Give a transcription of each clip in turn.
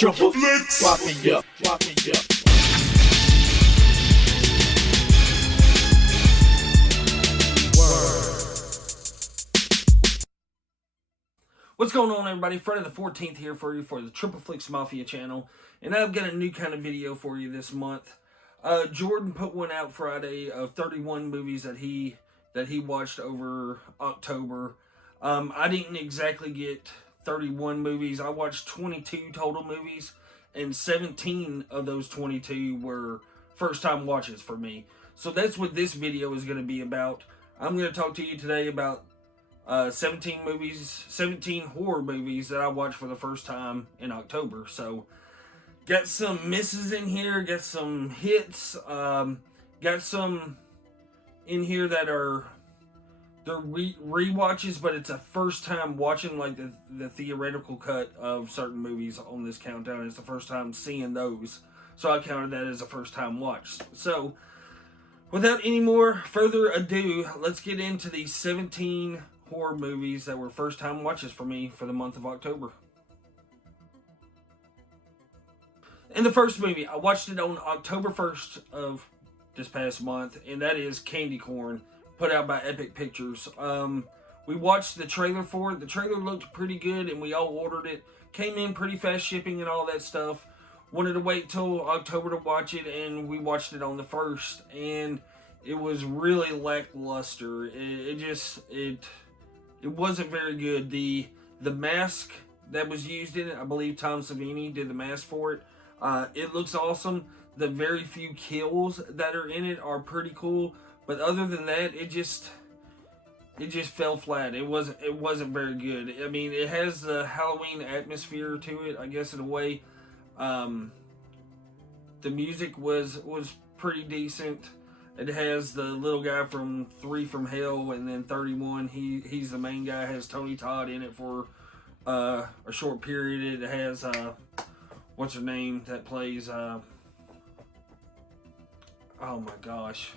Triple flicks. Lock me up. Lock me up. What's going on, everybody? Friday the 14th here for you for the Triple Flicks Mafia channel, and I've got a new kind of video for you this month. Jordan put one out Friday of 31 movies that he watched over October. I didn't exactly get 31 movies. I watched 22 total movies, and 17 of those 22 were first-time watches for me. So that's what this video is going to be about. I'm going to talk to you today about 17 horror movies that I watched for the first time in October. So, got some misses in here, got some hits, got some in here that are rewatches, but it's a first time watching, like the theoretical cut of certain movies on this countdown. It's the first time seeing those, so I counted that as a first time watch. So, without any more further ado, let's get into these 17 horror movies that were first time watches for me for the month of October. And the first movie, I watched it on October 1st of this past month, and that is Candy Corn, put out by Epic Pictures. We watched the trailer for it. The trailer looked pretty good, and we all ordered it. Came in pretty fast shipping and all that stuff. Wanted to wait till October to watch it, and we watched it on the 1st, and it was really lackluster. It wasn't very good. The mask that was used in it, I believe Tom Savini did the mask for it. It looks awesome. The very few kills that are in it are pretty cool, but other than that, it just fell flat. It wasn't very good. I mean, it has the Halloween atmosphere to it, I guess, in a way. The music was pretty decent. It has the little guy from 3 from Hell, and then 31. He's the main guy. It has Tony Todd in it for a short period. It has what's her name that plays? Oh my gosh.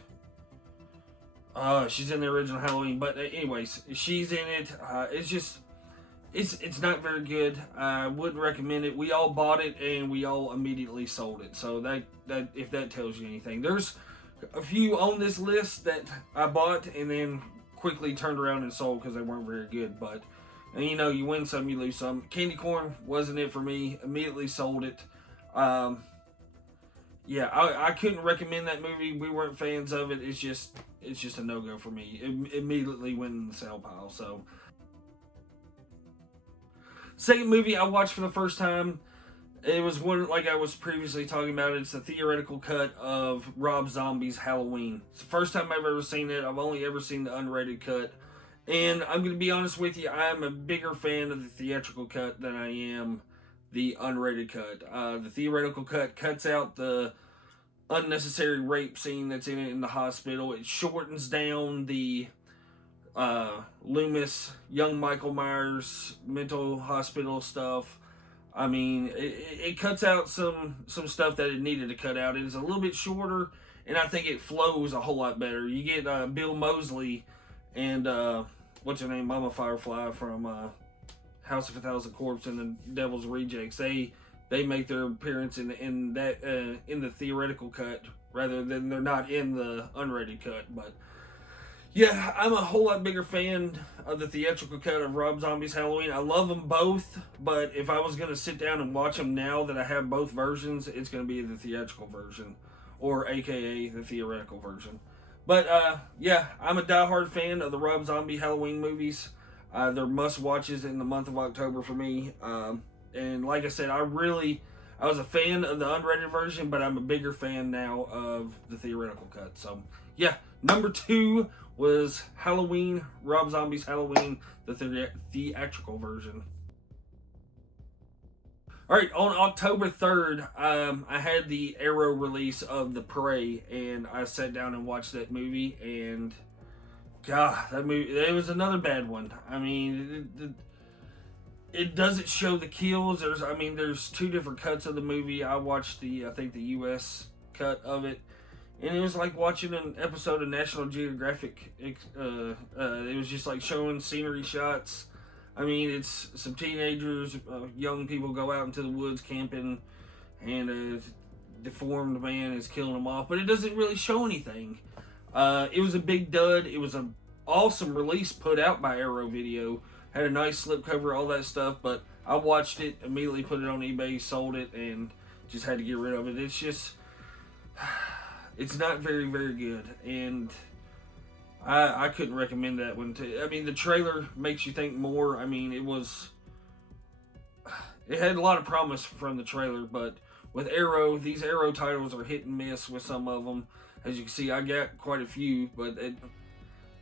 She's in the original Halloween, but anyways, she's in it. It's not very good. I wouldn't recommend it. We all bought it and we all immediately sold it. So that if that tells you anything, there's a few on this list that I bought and then quickly turned around and sold because they weren't very good. But, and you know, you win some, you lose some. Candy Corn wasn't it for me. Immediately sold it. Yeah, I couldn't recommend that movie. We weren't fans of it. It's just a no-go for me. It immediately went in the sale pile. So, second movie I watched for the first time. It was one, like I was previously talking about, it's a theoretical cut of Rob Zombie's Halloween. It's the first time I've ever seen it. I've only ever seen the unrated cut. And I'm going to be honest with you, I am a bigger fan of the theatrical cut than I am the unrated cut. The theoretical cut cuts out the unnecessary rape scene that's in it in the hospital. It shortens down the Loomis, young Michael Myers mental hospital stuff. I mean, it cuts out some stuff that it needed to cut out. It is a little bit shorter, and I think it flows a whole lot better. You get Bill Moseley and, what's her name, Mama Firefly from House of a Thousand Corpses and the Devil's Rejects. They make their appearance in the theoretical cut rather than they're not in the unrated cut. But yeah, I'm a whole lot bigger fan of the theatrical cut of Rob Zombie's Halloween. I love them both, but if I was going to sit down and watch them now that I have both versions, it's going to be the theatrical version, or aka the theoretical version. But yeah, I'm a diehard fan of the Rob Zombie Halloween movies. They're must-watches in the month of October for me. And like I said, I was a fan of the unrated version, but I'm a bigger fan now of the theoretical cut. So yeah, number 2 was Halloween, Rob Zombie's Halloween, the theatrical version. Alright, on October 3rd, I had the Arrow release of The Prey, and I sat down and watched that movie, and God, that movie, it was another bad one. I mean, it doesn't show the kills. There's 2 different cuts of the movie. I watched the US cut of it, and it was like watching an episode of National Geographic. It was just like showing scenery shots. I mean, it's some teenagers, young people go out into the woods camping, and a deformed man is killing them off, but it doesn't really show anything. It was a big dud. It was an awesome release put out by Arrow Video. Had a nice slipcover, all that stuff, but I watched it, immediately put it on eBay, sold it, and just had to get rid of it. It's just, it's not very, very good, and I couldn't recommend that one. I mean, the trailer makes you think more. I mean, it had a lot of promise from the trailer, but with Arrow, these Arrow titles are hit and miss with some of them. As you can see, I got quite a few, but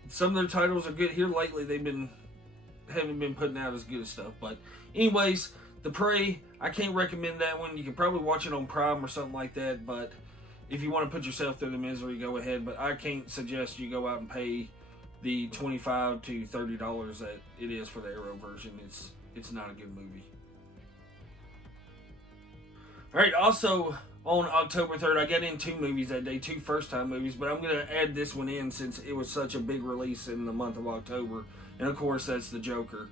some of their titles are good. Here lately, haven't been putting out as good as stuff. But anyways, The Prey, I can't recommend that one. You can probably watch it on Prime or something like that, but if you want to put yourself through the misery, go ahead. But I can't suggest you go out and pay the $25 to $30 that it is for the Arrow version. It's not a good movie. Alright, also on October 3rd, I got in 2 movies that day, 2 first-time movies, but I'm going to add this one in since it was such a big release in the month of October. And of course, that's The Joker.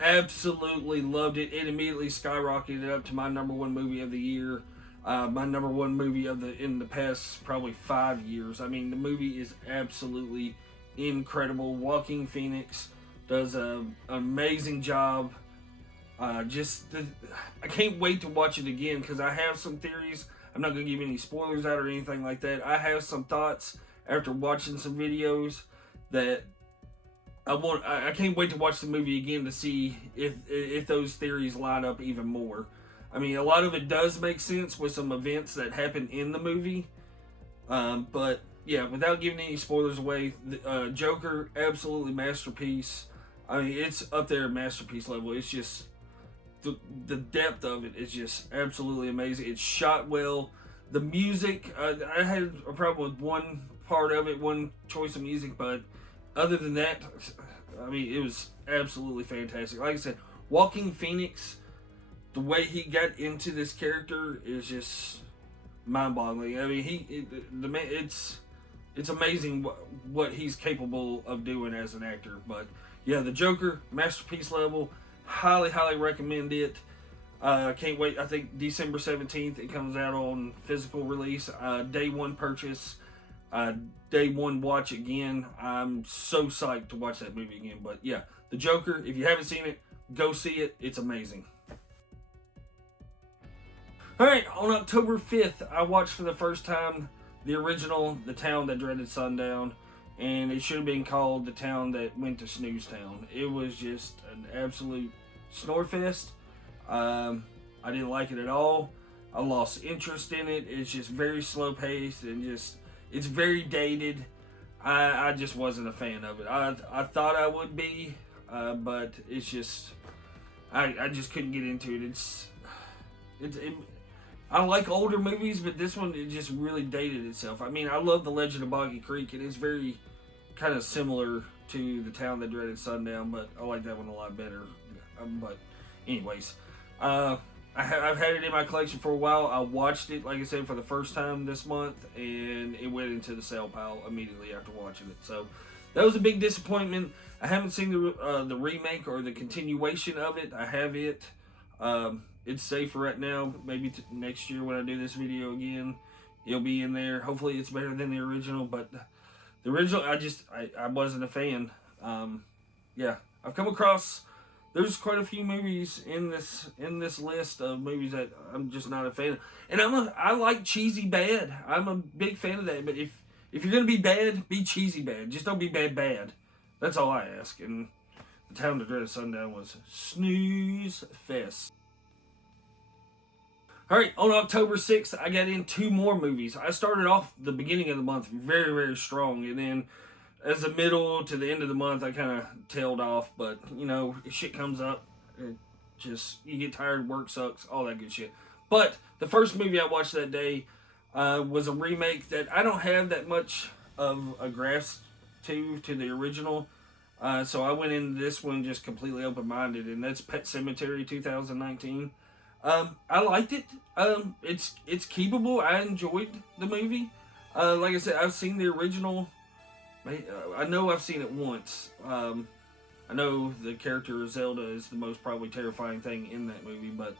Absolutely loved it. It immediately skyrocketed up to my #1 movie of the year. My #1 movie in the past probably 5 years. I mean, the movie is absolutely incredible. Joaquin Phoenix does an amazing job. I can't wait to watch it again because I have some theories. I'm not going to give any spoilers out or anything like that. I have some thoughts after watching some videos that I can't wait to watch the movie again to see if those theories line up even more. I mean, a lot of it does make sense with some events that happen in the movie. But yeah, without giving any spoilers away, Joker, absolutely masterpiece. I mean, it's up there masterpiece level. It's just the depth of it is just absolutely amazing. It's shot well. The music, I had a problem with one part of it, one choice of music, but other than that, I mean, it was absolutely fantastic. Like I said, Joaquin Phoenix, the way he got into this character is just mind-boggling. I mean, it's amazing what he's capable of doing as an actor. But yeah, The Joker, masterpiece level. Highly, highly recommend it. Can't wait. I think December 17th it comes out on physical release. Day 1 purchase. Day 1 watch again. I'm so psyched to watch that movie again. But yeah, The Joker, if you haven't seen it, go see it. It's amazing. Alright, on October 5th, I watched for the first time the original The Town That Dreaded Sundown. And it should have been called The Town That Went to Snooze Town. It was just an absolute snore fest. I didn't like it at all. I lost interest in it. It's just very slow paced and it's very dated. I just wasn't a fan of it. I thought I would be, but it's just I just couldn't get into it. I like older movies, but this one, it just really dated itself. I mean, I love The Legend of Boggy Creek. It is very kind of similar to The Town That Dreaded Sundown, but I like that one a lot better. But anyways, I've had it in my collection for a while. I watched it, like I said, for the first time this month, and it went into the sale pile immediately after watching it. So that was a big disappointment. I haven't seen the remake or the continuation of it. I have it. It's safe right now. Maybe next year when I do this video again, it'll be in there. Hopefully it's better than the original, but the original, I wasn't a fan. Yeah, I've come across, there's quite a few movies in this list of movies that I'm just not a fan of. And I like cheesy bad. I'm a big fan of that, but if you're gonna be bad, be cheesy bad. Just don't be bad. That's all I ask. And The Town That Dreaded Sundown was snooze fest. Alright, on October 6th, I got in 2 more movies. I started off the beginning of the month very, very strong, and then as the middle to the end of the month, I kind of tailed off, but, you know, shit comes up. You get tired, work sucks, all that good shit. But the first movie I watched that day was a remake that I don't have that much of a grasp to the original. So I went into this one just completely open-minded, and that's Pet Sematary 2019. I liked it. It's keepable. I enjoyed the movie. Like I said, I've seen the original. I know I've seen it once. I know the character of Zelda is the most probably terrifying thing in that movie, but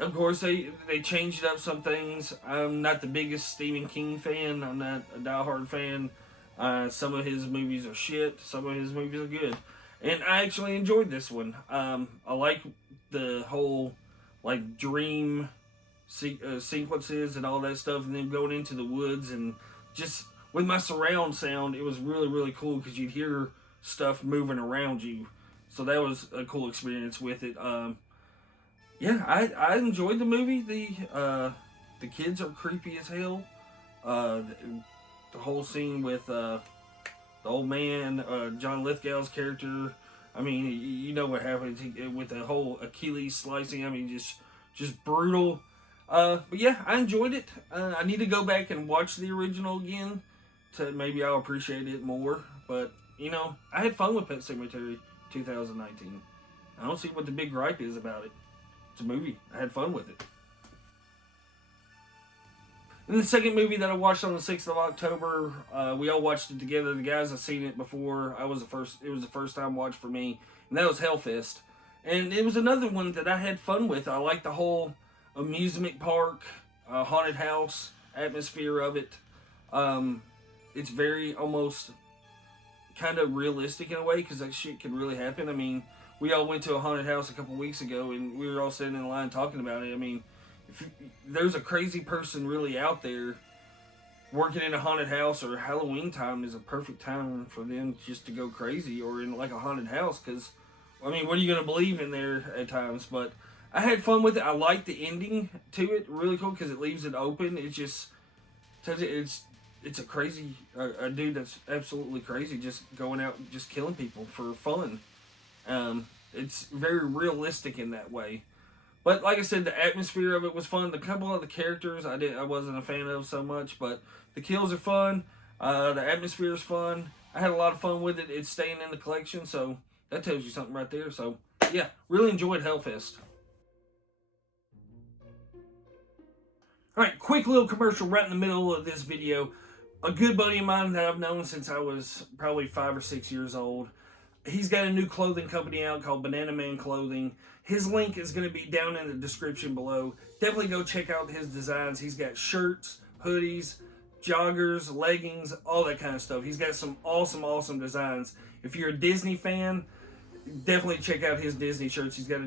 of course they changed up some things. I'm not the biggest Stephen King fan. I'm not a diehard fan. Some of his movies are shit. Some of his movies are good, and I actually enjoyed this one. I like the whole like dream sequences and all that stuff, and then going into the woods and just with my surround sound, it was really cool because you'd hear stuff moving around you. So that was a cool experience with it. Yeah, I enjoyed the movie. The kids are creepy as hell. The whole scene with the old man, John Lithgow's character. I mean, you know what happens with the whole Achilles slicing. I mean, just brutal. But yeah, I enjoyed it. I need to go back and watch the original again to maybe I'll appreciate it more. But you know, I had fun with Pet Sematary 2019. I don't see what the big gripe is about it. It's a movie. I had fun with it. And the second movie that I watched on the 6th of October, we all watched it together. The guys have seen it before. It was the first time watch for me, and that was Hellfest. And it was another one that I had fun with. I liked the whole amusement park, haunted house atmosphere of it. It's very almost kind of realistic in a way because that shit could really happen. I mean, we all went to a haunted house a couple weeks ago, and we were all sitting in line talking about it. I mean, if there's a crazy person really out there working in a haunted house, or Halloween time is a perfect time for them just to go crazy, or in like a haunted house, because I mean, what are you going to believe in there at times? But I had fun with it. I liked the ending to it, really cool, because it leaves it open. It just it's a crazy a dude that's absolutely crazy, just going out and just killing people for fun. It's very realistic in that way. But like I said, the atmosphere of it was fun. The couple of the characters I wasn't a fan of so much, but the kills are fun. The atmosphere is fun. I had a lot of fun with it. It's staying in the collection, so that tells you something right there. So yeah, really enjoyed Hellfest. All right, quick little commercial right in the middle of this video. A good buddy of mine that I've known since I was probably 5 or 6 years old. He's got a new clothing company out called Bananaman Clothing. His link is going to be down in the description below. Definitely go check out his designs. He's got shirts, hoodies, joggers, leggings, all that kind of stuff. He's got some awesome designs. If you're a Disney fan, definitely check out his Disney shirts. He's got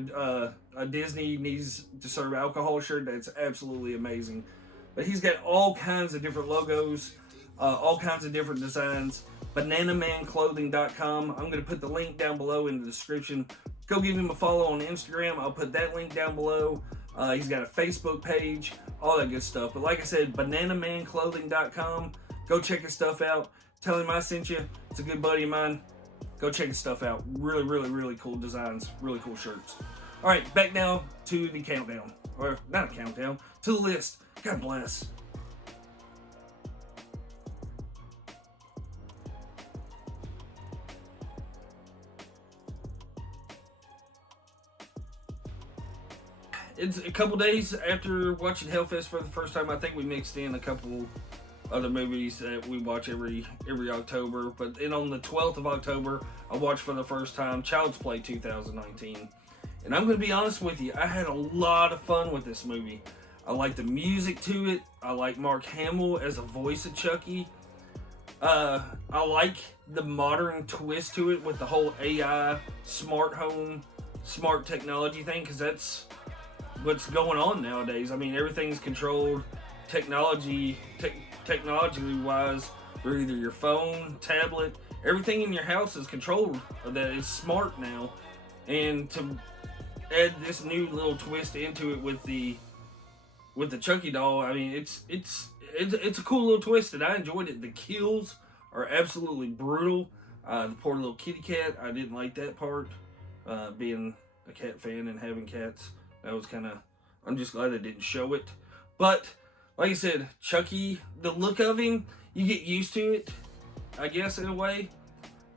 a Disney needs to serve alcohol shirt that's absolutely amazing. But he's got all kinds of different logos, all kinds of different designs. Bananamanclothing.com. I'm going to put the link down below in the description. Go give him a follow on Instagram. I'll put that link down below. He's got a Facebook page, all that good stuff. But like I said, bananamanclothing.com. Go check his stuff out. Tell him I sent you. It's a good buddy of mine. Go check his stuff out. Really cool designs. Really cool shirts. All right, back now to the countdown. Or not a countdown, to the list. God bless. It's a couple days after watching Hellfest for the first time. I think we mixed in a couple other movies that we watch every October. But then on the 12th of October, I watched for the first time Child's Play 2019. And I'm going to be honest with you, I had a lot of fun with this movie. I like the music to it. I like Mark Hamill as a voice of Chucky. I like the modern twist to it with the whole AI, smart home, smart technology thing, because that's what's going on nowadays. I mean, everything's controlled technology wise through either your phone, tablet. Everything in your house is controlled. That is smart now. And to add this new little twist into it with the Chucky doll, I mean, it's a cool little twist, and I enjoyed it. The kills are absolutely brutal. The poor little kitty cat, I didn't like that part. Being a cat fan and having cats, that was kind of, I'm just glad they didn't show it. But like I said, Chucky, the look of him, you get used to it, I guess, in a way.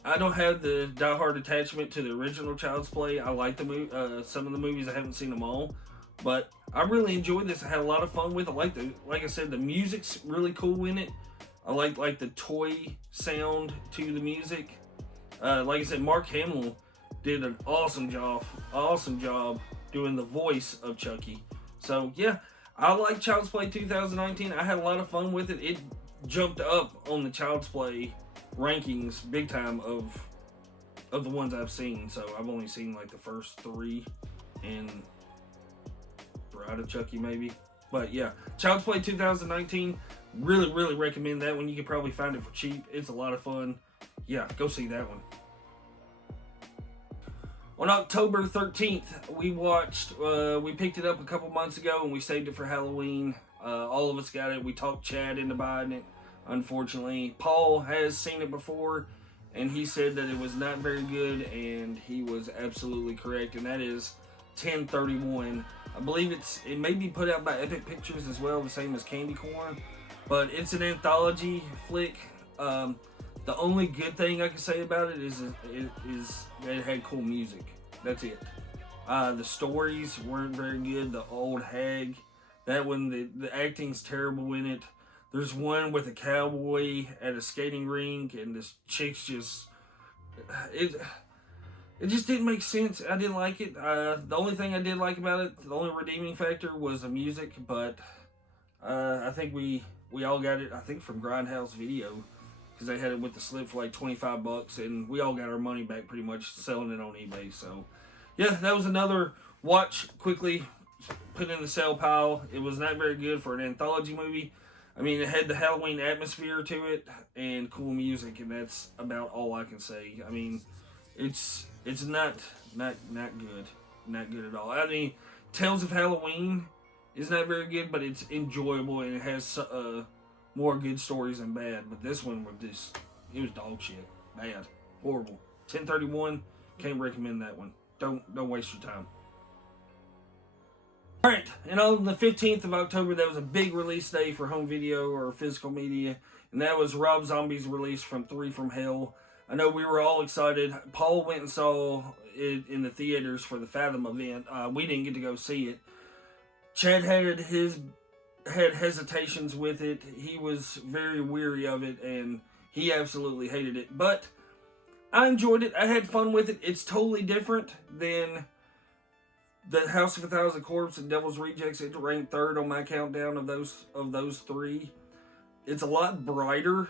I don't have the diehard attachment to the original Child's Play. I like the some of the movies. I haven't seen them all, but I really enjoyed this. I had a lot of fun with it. Like I said, the music's really cool in it. I like the toy sound to the music. Like I said, Mark Hamill did an awesome job doing the voice of Chucky. So yeah, I like Child's Play 2019. I had a lot of fun with it. It jumped up on the Child's Play rankings big time of the ones I've seen. So I've only seen like the first 3 and Bride of Chucky maybe. But yeah, Child's Play 2019. Really recommend that one. You can probably find it for cheap. It's a lot of fun. Yeah, go see that one. On October 13th, we picked it up a couple months ago and we saved it for Halloween. All of us got it. We talked Chad into buying it, unfortunately. Paul has seen it before and he said that it was not very good, and he was absolutely correct, and that is 1031. I believe it may be put out by Epic Pictures as well, the same as Candy Corn, but it's an anthology flick. The only good thing I can say about it is that it had cool music. That's it. The stories weren't very good. The old hag, that one, the acting's terrible in it. There's one with a cowboy at a skating rink, and this chick's just it just didn't make sense. I didn't like it. The only thing I did like about it, the only redeeming factor, was the music. But I think we all got it, I think, from Grindhouse Video, because they had it with the slip for like $25, and we all got our money back pretty much selling it on eBay. So yeah, that was another watch quickly put in the sale pile. It was not very good for an anthology movie. I mean, it had the Halloween atmosphere to it and cool music, and that's about all I can say. I mean, it's not good, not good at all. I mean, Tales of Halloween is not very good, but it's enjoyable, and it has more good stories than bad. But this one it was dog shit, bad, horrible. 1031, can't recommend that one. Don't waste your time. Alright, and on the 15th of October, that was a big release day for home video or physical media, and that was Rob Zombie's release from 3 from Hell. I know we were all excited. Paul went and saw it in the theaters for the Fathom event. We didn't get to go see it. Chad had hesitations with it. He was very weary of it, and he absolutely hated it. But I enjoyed it. I had fun with it. It's totally different than the House of a Thousand Corpses and Devil's Rejects. It ranked 3rd on my countdown of those 3. It's a lot brighter.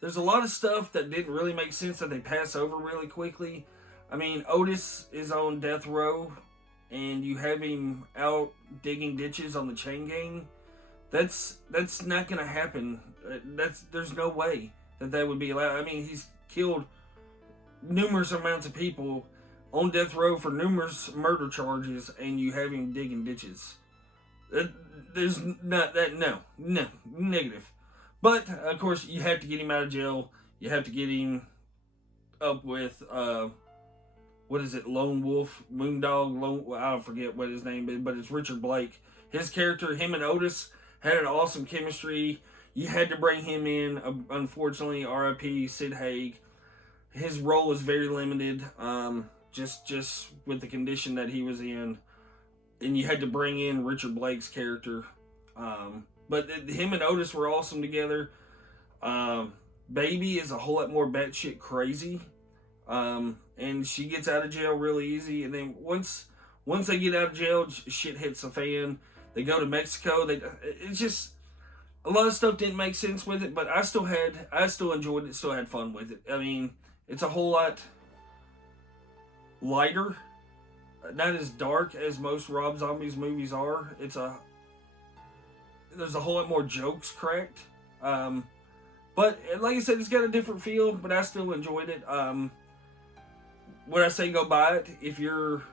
There's a lot of stuff that didn't really make sense that they pass over really quickly. I mean, Otis is on death row, and you have him out digging ditches on the chain gang. That's not gonna happen. There's no way that would be allowed. I mean, he's killed numerous amounts of people on death row for numerous murder charges, and you have him digging ditches. There's not that. No, negative. But of course, you have to get him out of jail. You have to get him up with what is it, Lone Wolf, Moondog, I don't forget what his name is, but it's Richard Blake. His character, him and Otis had an awesome chemistry. You had to bring him in. Unfortunately, R.I.P. Sid Haig. His role is very limited. Just with the condition that he was in, and you had to bring in Richard Blake's character. But him and Otis were awesome together. Baby is a whole lot more batshit crazy, and she gets out of jail really easy. And then once they get out of jail, shit hits the fan. They go to Mexico. It's just a lot of stuff didn't make sense with it, but I still enjoyed it. Still had fun with it. I mean, it's a whole lot lighter, not as dark as most Rob Zombie's movies are. There's a whole lot more jokes cracked, but like I said, it's got a different feel, but I still enjoyed it. Would I say go buy it if you're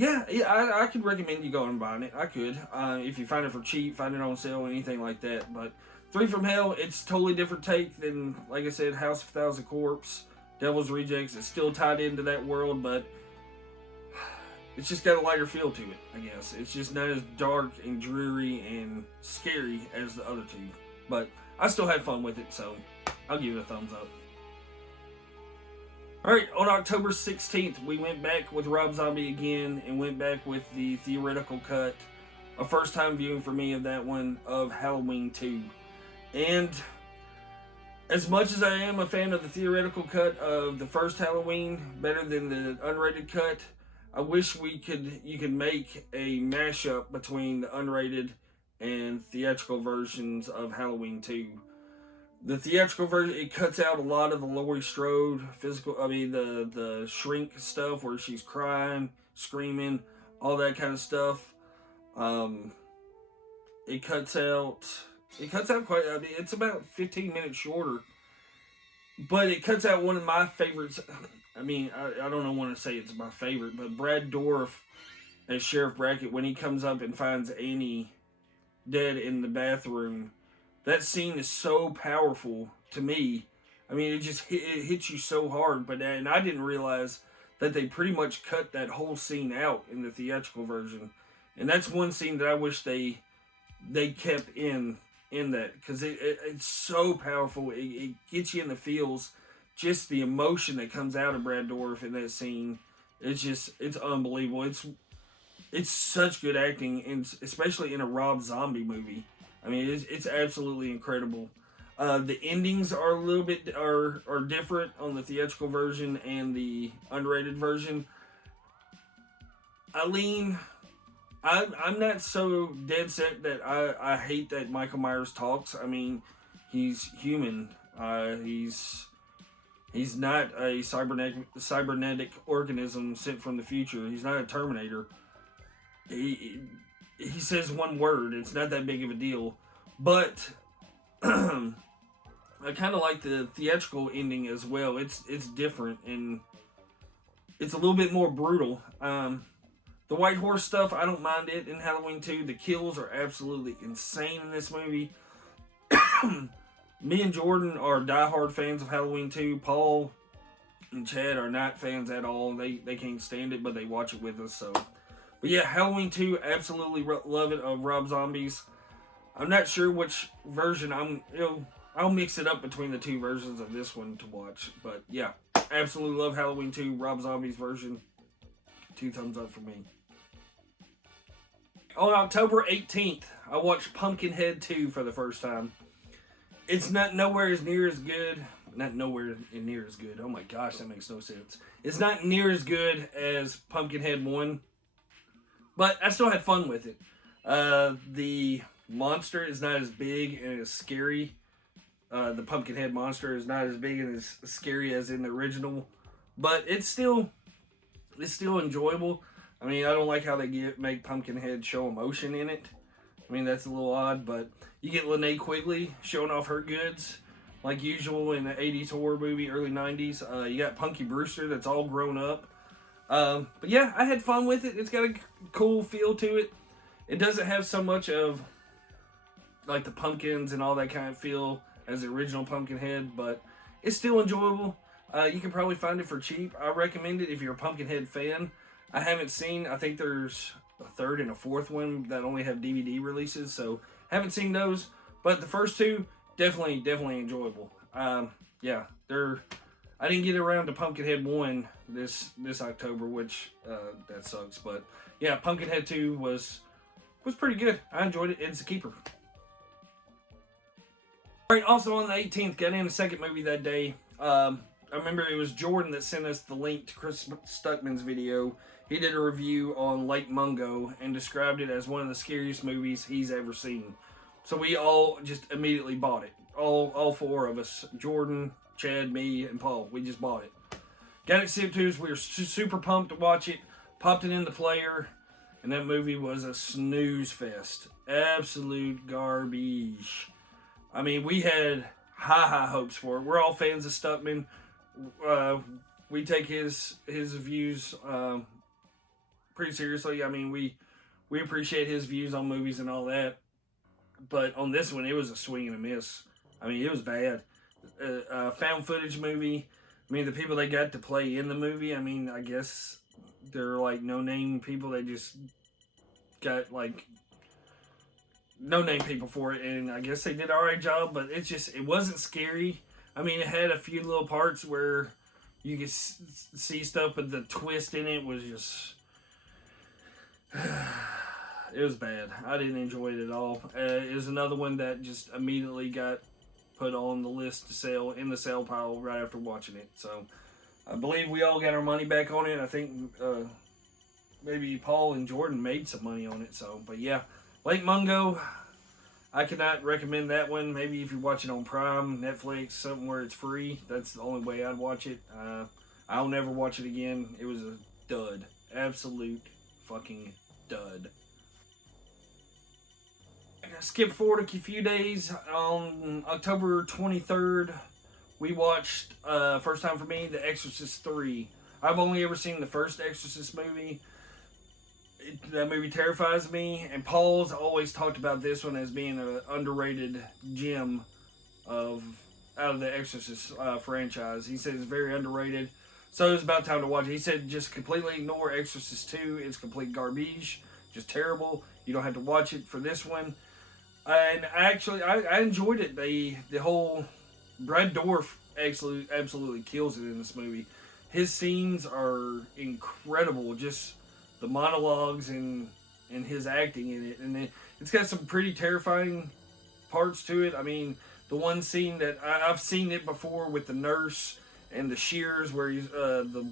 I could recommend you going and buying it. I could, if you find it for cheap, find it on sale, anything like that. But 3 from Hell, it's totally different take than, like I said, House of a Thousand Corpses, Devil's Rejects. It's still tied into that world, but it's just got a lighter feel to it, I guess. It's just not as dark and dreary and scary as the other 2. But I still had fun with it, so I'll give it a thumbs up. Alright, on October 16th, we went back with Rob Zombie again and went back with the theoretical cut. A first time viewing for me of that one, of Halloween 2. And As much as I am a fan of the theoretical cut of the first Halloween, better than the unrated cut, I wish you could make a mashup between the unrated and theatrical versions of Halloween 2. The theatrical version, it cuts out a lot of the Laurie Strode the shrink stuff where she's crying, screaming, all that kind of stuff. Um, it cuts out quite. I mean, it's about 15 minutes shorter, but it cuts out one of my favorites. I mean, I don't want to say it's my favorite, but Brad Dourif as Sheriff Brackett, when he comes up and finds Annie dead in the bathroom, that scene is so powerful to me. I mean, it hits you so hard. And I didn't realize that they pretty much cut that whole scene out in the theatrical version, and that's one scene that I wish they kept in that, because it's so powerful. It gets you in the feels. Just the emotion that comes out of Brad Dourif in that scene, it's unbelievable. It's such good acting, and especially in a Rob Zombie movie. I mean, it's absolutely incredible. The endings are a little bit are different on the theatrical version and the unrated version. I'm not so dead set that I hate that Michael Myers talks. I mean, he's human. He's not a cybernetic organism sent from the future. He's not a Terminator. He says one word. It's not that big of a deal. But I kind of like the theatrical ending as well. It's different, and it's a little bit more brutal. The White Horse stuff, I don't mind it in Halloween 2. The kills are absolutely insane in this movie. Me and Jordan are diehard fans of Halloween 2. Paul and Chad are not fans at all. They can't stand it, but they watch it with us. So, but yeah, Halloween 2, absolutely love it, of Rob Zombie's. I'm not sure which version I'll mix it up between the two versions of this one to watch. But yeah, absolutely love Halloween 2, Rob Zombie's version. 2 thumbs up for me. On October 18th, I watched Pumpkinhead 2 for the first time. It's nowhere near as good. Not nowhere near as good. Oh my gosh, that makes no sense. It's not near as good as Pumpkinhead 1, but I still had fun with it. The monster is not as big and as scary. The Pumpkinhead monster is not as big and as scary as in the original, but it's still enjoyable. I mean, I don't like how they make Pumpkinhead show emotion in it. I mean, that's a little odd, but you get Linnea Quigley showing off her goods, like usual in the 80s horror movie, early 90s. You got Punky Brewster that's all grown up. But yeah, I had fun with it. It's got a cool feel to it. It doesn't have so much of like the pumpkins and all that kind of feel as the original Pumpkinhead, but it's still enjoyable. You can probably find it for cheap. I recommend it if you're a Pumpkinhead fan. I haven't seen, I think there's a third and a fourth one that only have DVD releases, so haven't seen those. But the first two, definitely enjoyable. Yeah, I didn't get around to Pumpkinhead 1 this October, which that sucks. But yeah, Pumpkinhead 2 was pretty good. I enjoyed it. It's a keeper. All right, also on the 18th, got in a second movie that day. I remember it was Jordan that sent us the link to Chris Stuckman's video. He did a review on Lake Mungo and described it as one of the scariest movies he's ever seen. So we all just immediately bought it. All 4 of us, Jordan, Chad, me, and Paul, we just bought it. Got it sent to us. We were super pumped to watch it. Popped it in the player, and that movie was a snooze fest. Absolute garbage. I mean, we had high hopes for it. We're all fans of Stuckman. We take his views pretty seriously. I mean, we appreciate his views on movies and all that. But on this one, it was a swing and a miss. I mean, it was bad. Found footage movie. I mean, the people they got to play in the movie, I mean, I guess they're like no-name people. They just got like no-name people for it, and I guess they did an alright job, but it wasn't scary. I mean, it had a few little parts where you could see stuff, but the twist in it was just it was bad. I didn't enjoy it at all. It was another one that just immediately got put on the list to sell in the sale pile right after watching it. So I believe we all got our money back on it. I think maybe Paul and Jordan made some money on it. So, but yeah, Lake Mungo, I cannot recommend that one. Maybe if you watch it on Prime, Netflix, something where it's free, that's the only way I'd watch it. I'll never watch it again. It was a dud. Absolute fucking dud. Skip forward a few days. On October 23rd, we watched, first time for me, The Exorcist 3. I've only ever seen the first Exorcist movie. That movie terrifies me, and Paul's always talked about this one as being an underrated gem out of the Exorcist franchise. He said it's very underrated, so it's about time to watch it. He said just completely ignore Exorcist 2. It's complete garbage, just terrible. You don't have to watch it for this one. And I enjoyed it. The whole Brad Dourif absolutely kills it in this movie. His scenes are incredible. Just the monologues and his acting in it, and it's got some pretty terrifying parts to it. I mean, the one scene that I've seen it before with the nurse and the shears, where the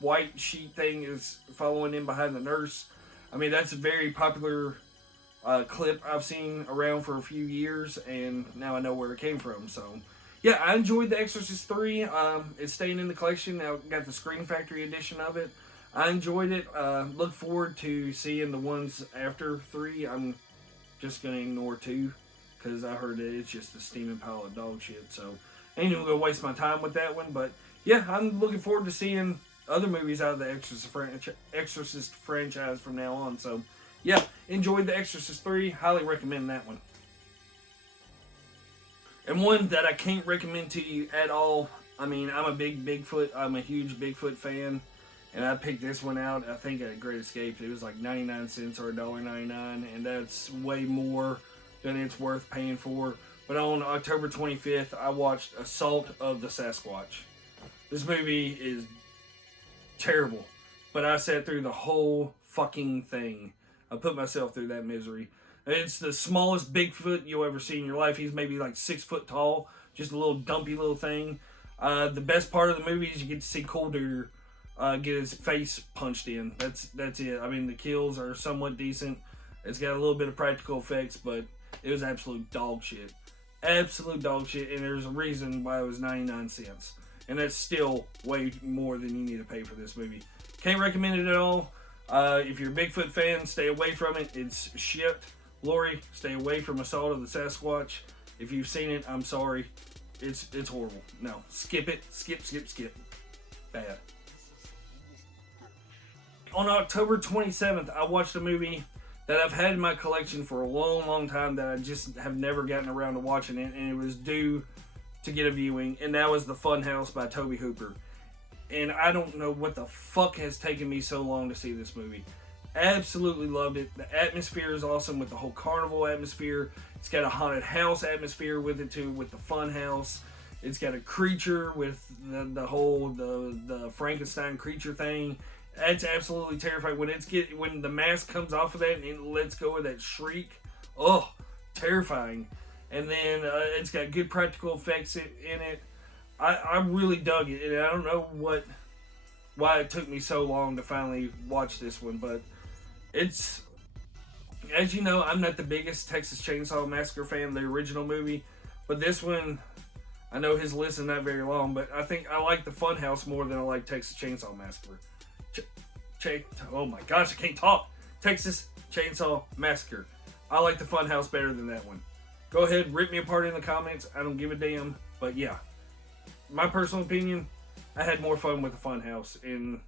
white sheet thing is following in behind the nurse. I mean, that's a very popular clip I've seen around for a few years, and now I know where it came from. So yeah, I enjoyed The Exorcist 3. It's staying in the collection. Now got the Screen Factory edition of it. I enjoyed it. Look forward to seeing the ones after 3. I'm just going to ignore 2 because I heard that it's just a steaming pile of dog shit. So I ain't even going to waste my time with that one. But yeah, I'm looking forward to seeing other movies out of the Exorcist franchise from now on. So yeah, enjoyed The Exorcist 3. Highly recommend that one. And one that I can't recommend to you at all. I mean, I'm a huge Bigfoot fan. And I picked this one out, I think, at Great Escape. It was like 99 cents or $1.99, and that's way more than it's worth paying for. But on October 25th, I watched Assault of the Sasquatch. This movie is terrible, but I sat through the whole fucking thing. I put myself through that misery. It's the smallest Bigfoot you'll ever see in your life. He's maybe like 6 foot tall, just a little dumpy little thing. The best part of the movie is you get to see Cool Duder get his face punched in. That's it. I mean, the kills are somewhat decent. It's got a little bit of practical effects, but it was absolute dog shit. Absolute dog shit, and there's a reason why it was 99 cents. And that's still way more than you need to pay for this movie. Can't recommend it at all. If you're a Bigfoot fan, stay away from it. It's shit. Lori, stay away from Assault of the Sasquatch. If you've seen it, I'm sorry. It's horrible. No, skip it. Skip. Bad. On October 27th, I watched a movie that I've had in my collection for a long time that I just have never gotten around to watching it, and it was due to get a viewing, and that was The Funhouse by Tobe Hooper. And I don't know what the fuck has taken me so long to see this movie. Absolutely loved it. The atmosphere is awesome with the whole carnival atmosphere. It's got a haunted house atmosphere with it too, with the Funhouse. It's got a creature with the Frankenstein creature thing. That's absolutely terrifying. When the mask comes off of that and it lets go of that shriek, oh, terrifying. And then it's got good practical effects in it. I really dug it, and I don't know why it took me so long to finally watch this one, but it's, as you know, I'm not the biggest Texas Chainsaw Massacre fan, the original movie, but this one, I know his list is not very long, but I think I like the Funhouse more than I like Texas Chainsaw Massacre. Oh my gosh, I can't talk. Texas Chainsaw Massacre. I like the Funhouse better than that one. Go ahead, rip me apart in the comments. I don't give a damn. But yeah, my personal opinion, I had more fun with the Funhouse, and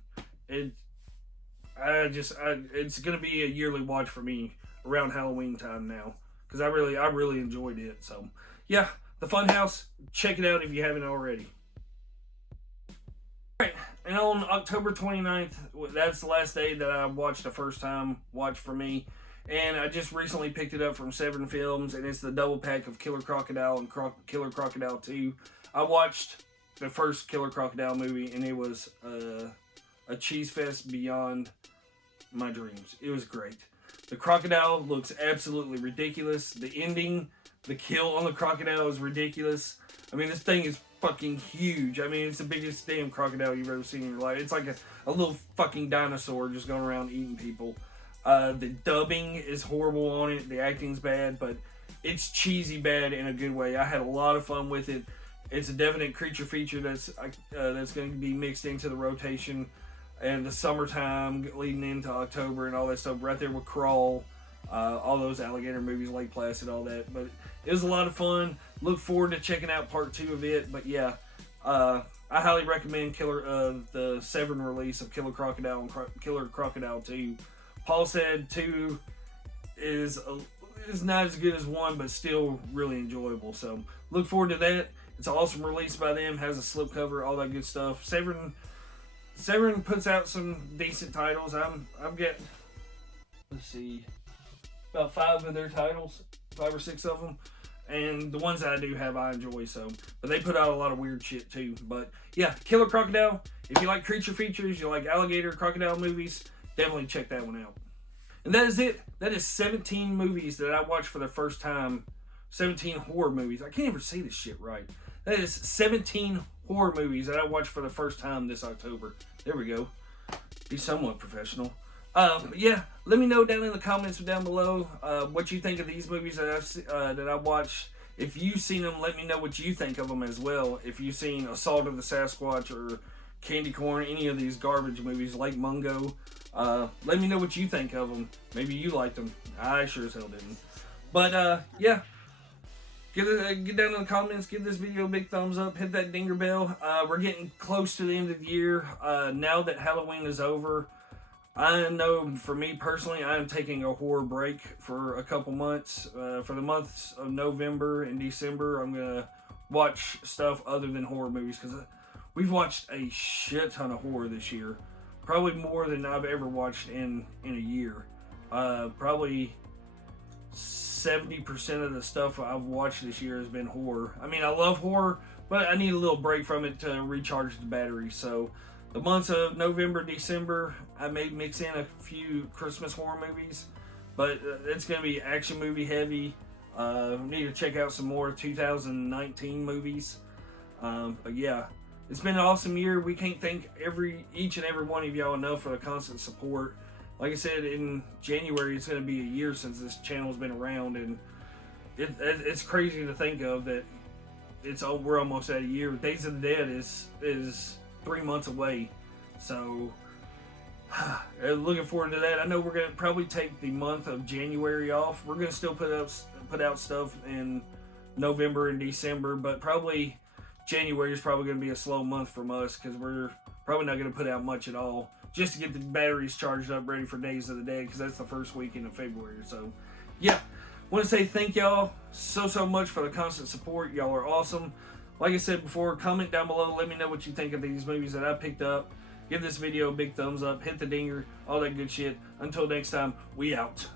it's gonna be a yearly watch for me around Halloween time now, because I really enjoyed it. So yeah, the Funhouse, check it out if you haven't already. Alright, and on October 29th, that's the last day that I watched a first time watch for me. And I just recently picked it up from Seven Films, and it's the double pack of Killer Crocodile and Killer Crocodile 2. I watched the first Killer Crocodile movie, and it was a cheese fest beyond my dreams. It was great. The crocodile looks absolutely ridiculous. The ending, The kill on the crocodile is ridiculous. I mean, this thing is fucking huge. I mean, it's the biggest damn crocodile you've ever seen in your life. It's like a little fucking dinosaur just going around eating people. The dubbing is horrible on it. The acting's bad, but it's cheesy bad in a good way. I had a lot of fun with it. It's a definite creature feature that's going to be mixed into the rotation and the summertime leading into October and all that stuff. Right there with Crawl, all those alligator movies, Lake Placid, all that. But it was a lot of fun. Look forward to checking out part 2 of it. But yeah, I highly recommend the Severin release of Killer Crocodile and Killer Crocodile 2. Paul said 2 is not as good as 1, but still really enjoyable. So look forward to that. It's an awesome release by them. Has a slipcover, all that good stuff. Severin puts out some decent titles. I've got, let's see, about 5 of their titles, 5 or 6 of them, and the ones that I do have I enjoy. So, but they put out a lot of weird shit too. But yeah, Killer Crocodile. If you like creature features, you like alligator crocodile movies, definitely check that one out. And that is it. That is 17 movies that I watched for the first time. 17 horror movies. I can't even say this shit right. That is 17 horror movies that I watched for the first time this October. There we go. Be somewhat professional. Yeah, let me know down in the comments down below what you think of these movies that I watched. If you've seen them, let me know what you think of them as well. If you've seen Assault of the Sasquatch or Candy Corn, any of these garbage movies, Lake Mungo, let me know what you think of them. Maybe you liked them. I sure as hell didn't. But yeah. Get down in the comments, give this video a big thumbs up, hit that dinger bell. We're getting close to the end of the year. Now that Halloween is over, I know for me personally, I am taking a horror break for a couple months. For the months of November and December, I'm going to watch stuff other than horror movies because we've watched a shit ton of horror this year. Probably more than I've ever watched in a year. Probably 70% of the stuff I've watched this year has been horror. I mean, I love horror, but I need a little break from it to recharge the battery. So the months of November, December, I may mix in a few Christmas horror movies, but it's going to be action movie heavy. Need to check out some more 2019 movies. But yeah, it's been an awesome year. We can't thank each and every one of y'all enough for the constant support. Like I said, in January, it's going to be a year since this channel's been around, and it's crazy to think of that we're almost at a year. Days of the Dead is 3 months away, so looking forward to that. I know we're going to probably take the month of January off. We're going to still put out stuff in November and December, but probably January is probably going to be a slow month from us because we're probably not going to put out much at all, just to get the batteries charged up ready for Days of the Dead, because that's the first weekend of February. So yeah, want to say thank y'all so much for the constant support. Y'all are awesome. Like I said before, comment down below, let me know what you think of these movies that I picked up. Give this video a big thumbs up, hit the dinger, all that good shit. Until next time, we out.